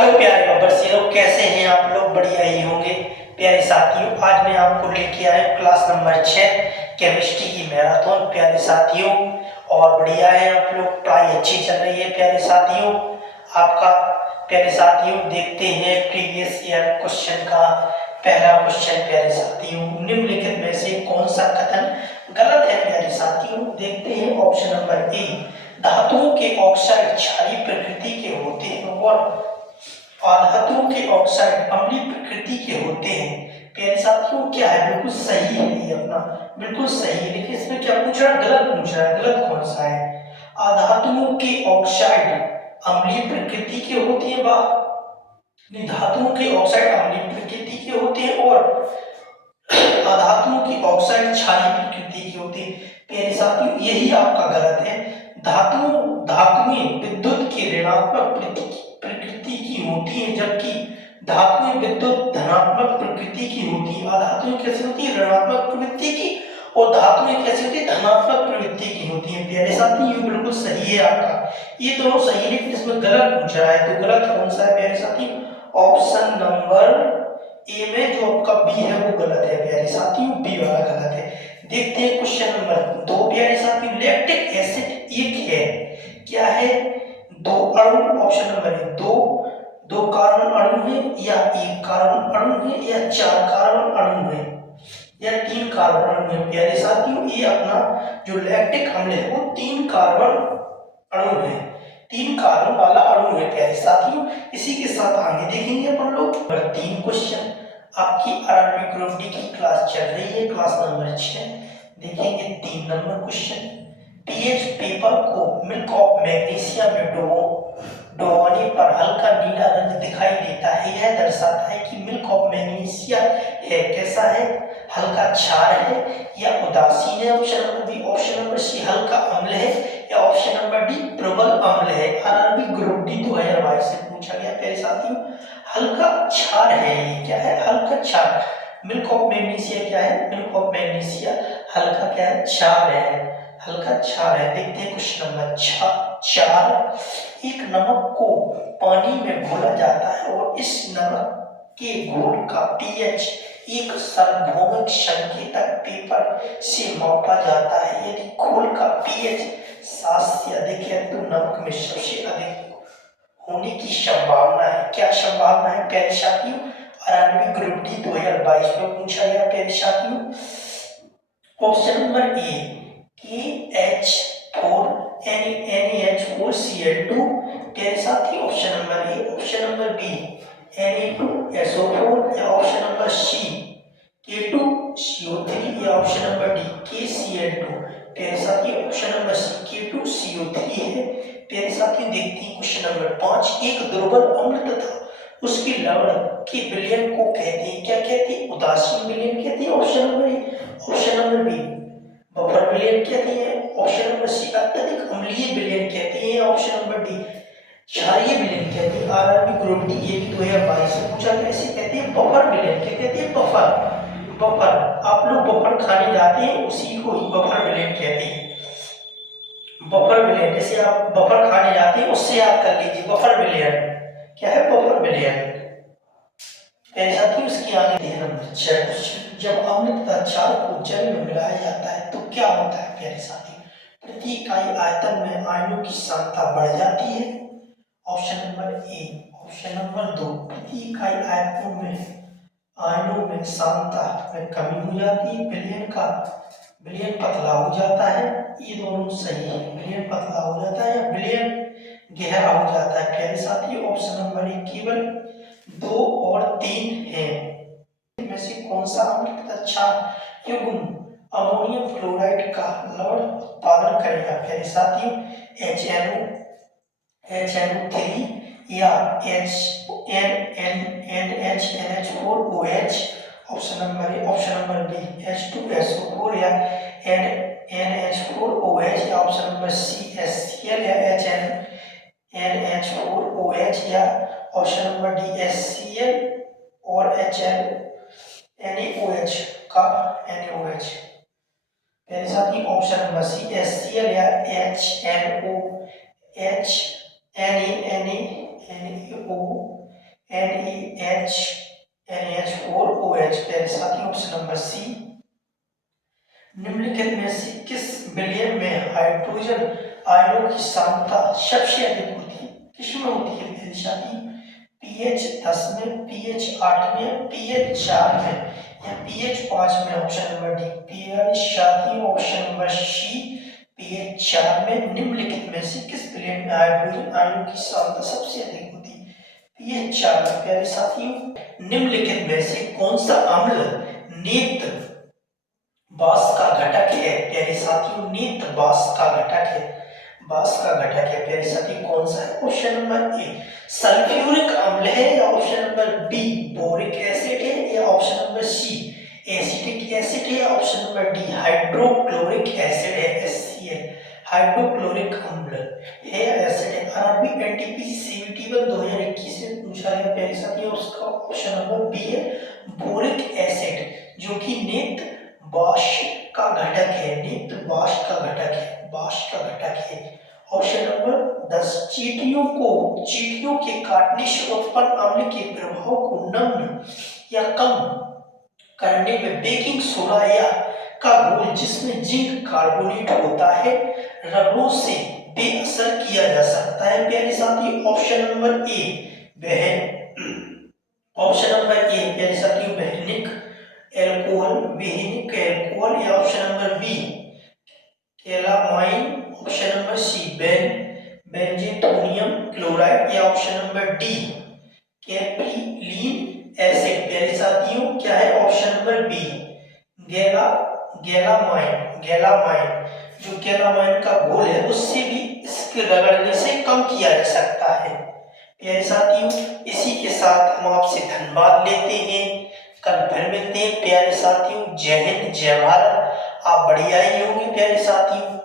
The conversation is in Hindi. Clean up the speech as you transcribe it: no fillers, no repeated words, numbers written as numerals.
हेलो प्यारे बब्बर लोग, कैसे हैं आप लोग? बढ़िया ही होंगे। प्यारे साथियों, आज मैं आपको लेके आया क्लास नंबर 6 केमिस्ट्री की मैराथन। प्यारे साथियों, और बढ़िया है, आप लोग पढ़ाई अच्छी चल रही है प्यारे साथियों आपका। प्यारे साथियों, देखते हैं प्रीवियस ईयर क्वेश्चन का पहला क्वेश्चन। प्यारे साथियों, निम्नलिखित में से कौन सा कथन गलत है? प्यारे साथियों, देखते हैं ऑप्शन नंबर ए, धातुओं के ऑक्साइड क्षारीय प्रकृति के होते हैं और धातुओं के ऑक्साइड अम्लीय प्रकृति के होते हैं। प्यारे साथियों, क्या है? बिल्कुल सही है ये अपना, बिल्कुल सही है। लेकिन इसमें क्या पूछ रहा है? गलत पूछ रहा है। गलत कौन सा है? धातुओं के ऑक्साइड अम्लीय प्रकृति के होते हैं, धातुओं के ऑक्साइड अम्लीय प्रकृति के होते हैं और धातुओं की ऑक्साइड क्षारीय प्रकृति की होती है। प्यारे साथियों, यही आपका गलत है। धातुएं विद्युत की ऋणात्मक प्रकृति की होती है, जबकि धातुएं विद्युत धनात्मक प्रकृति की होती है। धातुएं कैसी होती है? ऋणात्मक प्रवृत्ति की। और धातुएं कैसी होती है? धनात्मक प्रवृत्ति की होती है। प्यारे साथियों, ये बिल्कुल सही है आपका, ये दोनों सही है। लेकिन इसमें गलत पूछ रहा है, तो गलत कौन सा है प्यारे साथियों? ऑप्शन नंबर ए में जो आपका बी है वो गलत है प्यारे साथियों, बी वाला गलत है। देखते हैं क्वेश्चन नंबर 2 प्यारे साथियों। लैक्टिक एसिड एक है, क्या है? दो अणु। ऑप्शन नंबर ए, दो कार्बन अणु है, या एक कार्बन अणु है, या 4 कार्बन अणु है, या 3 कार्बन अणु है। प्यारे साथियों, ये अपना जो लैक्टिक अम्ल है वो 3 कार्बन अणु है, 3 कार्बन वाला अणु है प्यारे साथियों। इसी के साथ आगे देखेंगे अपन लोग 3 क्वेश्चन। आपकी आरआरबी ग्रुप डी की क्लास चल रही है, क्लास नंबर 6। देखेंगे 3 नंबर क्वेश्चन। पीएच पेपर को मिल्क ऑफ मैग्नीशिया में डुबोने पर हल्का नीला रंग दिखाई देता है। यह दर्शाता है कि मिल्क ऑफ मैग्नीशिया है कैसा है? हल्का क्षार है या उदासीन है? Option number B. Option number C, हल्का अम्ल है, या ऑप्शन नंबर डी, प्रबल अम्ल है। आरआरबी ग्रुप डी 2022 से पूछा गया प्यारे साथियों। हल्का क्षार है, ये क्या है? हल्का क्षार। मिल्क ऑफ मैग्नीशिया क्या है? मिल्क ऑफ मैग्नीशिया हल्का क्या है? क्षार है, हल्का क्षार है। देखते हैं क्वेश्चन नंबर 4। एक नमक को पानी में घोला जाता है और इस नमक के घोल का पीएच एक सार्वभौमिक संकेतक पेपर से मापा जाता है। यदि घोल का पीएच 7 से अधिक है तो नमक में सबसे अधिक होने की संभावना है। क्या संभावना है प्यारे साथियों? आरआरबी ग्रुप डी 2022 में पूछा गया प्यारे साथियों। ऑप्शन नंबर ए, KH4 NaH4Cl2 प्यारे साथियों। Option number A. Option number B, Na2SO4, या ऑप्शन नंबर सी, K2CO3, या ऑप्शन नंबर डी, KCl2। प्यारे साथियों, ऑप्शन नंबर सी, K2CO3 है प्यारे साथियों। देखते हैं क्वेश्चन नंबर 5। एक दुर्बल अम्ल तथा उसके लवण के विलयन को कहते हैं, क्या कहते हैं? उदासीन विलयन कहते हैं। Option number A. Option number B, buffer विलयन कहते हैं। ऑप्शन नंबर सी, अत्यधिक अम्लीय विलयन कहते हैं। ऑप्शन नंबर डी, क्षारीय विलयन कहते हैं। आरआरबी ग्रुप डी ये भी 2022 से पूछा गया, इसे कहते हैं बफर विलयन। क्या कहते हैं? बफर। आप लोग बफर खाने जाते हैं, उसी को ही बफर विलयन कहते हैं। बफर विलयन, जैसे आप बफर खाने जाते हैं उससे आप कर लीजिए बफर विलयन। क्या है? बफर विलयन। मेरे साथियों, इसकी आगे देखना क्वेश्चन। जब अम्ल तथा क्षार को जल में मिलाया जाता है तो क्या होता है प्यारे साथियों? प्रति इकाई आयतन में आयनों की सांद्रता बढ़ जाती है। Option number A. Option number 2, प्रति इकाई आयतनों में आयनों में सांद्रता में कमी हो जाती है। विलयन पतला हो जाता है। ये दोनों सही है, विलयन पतला हो जाता है या विलयन गहरा हो जाता है प्यारे साथियों। ऑप्शन नंबर ए, केवल 2 और 3 है। इनमें से कौन सा अम्ल तथा क्षार युग्म अमोनियम फ्लोराइड का लवण उत्पादन करेगा प्यारे साथियों? HNO3 या NH4OH। Option number A. Option number B, H2SO4 या NH4OH, या ऑप्शन नंबर सी, HCl या NH4OH, या ऑप्शन नंबर डी, HCl और NaOH का NaOH। मेरे साथ ही ऑप्शन नंबर सी, HCl या HNO NaNO NaH4OH। प्यारे साथियों ऑप्शन नंबर सी। निम्नलिखित में से किस विलयन में हाइड्रोजन आयनों की सांद्रता सबसे अधिक होती है? किसमें होती है प्यारे साथी? pH 10 में, pH 8 में, pH 4 में या pH 5 में? Option number D. प्यारे साथियों ऑप्शन नंबर सी, pH 4 में। निम्नलिखित में से किस विलयन में हाइड्रोजन आयनों की सांद्रता सबसे अधिक होती है? pH 4 में। प्यारे साथियों निम्नलिखित में से कौन सा अम्ल नेत्र बास का घटक है? प्यारे साथियों नेत्र बास का घटक है, बास का घटक है। प्यारे साथियों कौन सा है? ऑप्शन नंबर ए सल्फ्यूरिक अम्ल है या option number B boric acid है या option number C acetic acid है या option number D hydrochloric acid है, HCl हाइड्रोक्लोरिक अम्ल है या एसिड है? आरआरबी एनटीपीसी सीबीटी 2021 से पूछा गया प्यारे साथियों, उसका ऑप्शन नंबर बी है बोरिक एसिड, जो कि नेत्र बाश का घटक है, नेत्र बाश का घटक है, बाश का घटक है। ऑप्शन नंबर 10 चींटियों के काटने से उत्पन्न अम्ल के प्रभाव को नम्र या कम करने में बेकिंग सोडा या का घोल जिसमें जिंक कार्बोनेट होता है रगड़ों से बेअसर किया जा सकता है। प्यारे साथी option number A option number A प्यारे साथी बेहनिक एल्कोहल या option number B calamine, option number C benzethonium chloride या option number D caprylic acid. प्यारे साथियों क्या है? ऑप्शन नंबर बी गैलामाइन, जो गैलामाइन का घोल है उससे भी इसके रगड़ने से कम किया जा सकता है। प्यारे साथियों इसी के साथ हम आपसे धन्यवाद लेते हैं, कल फिर मिलते हैं। प्यारे साथियों जय हिंद जय भारत। आप बढ़िया ही होंगे प्यारे साथियों।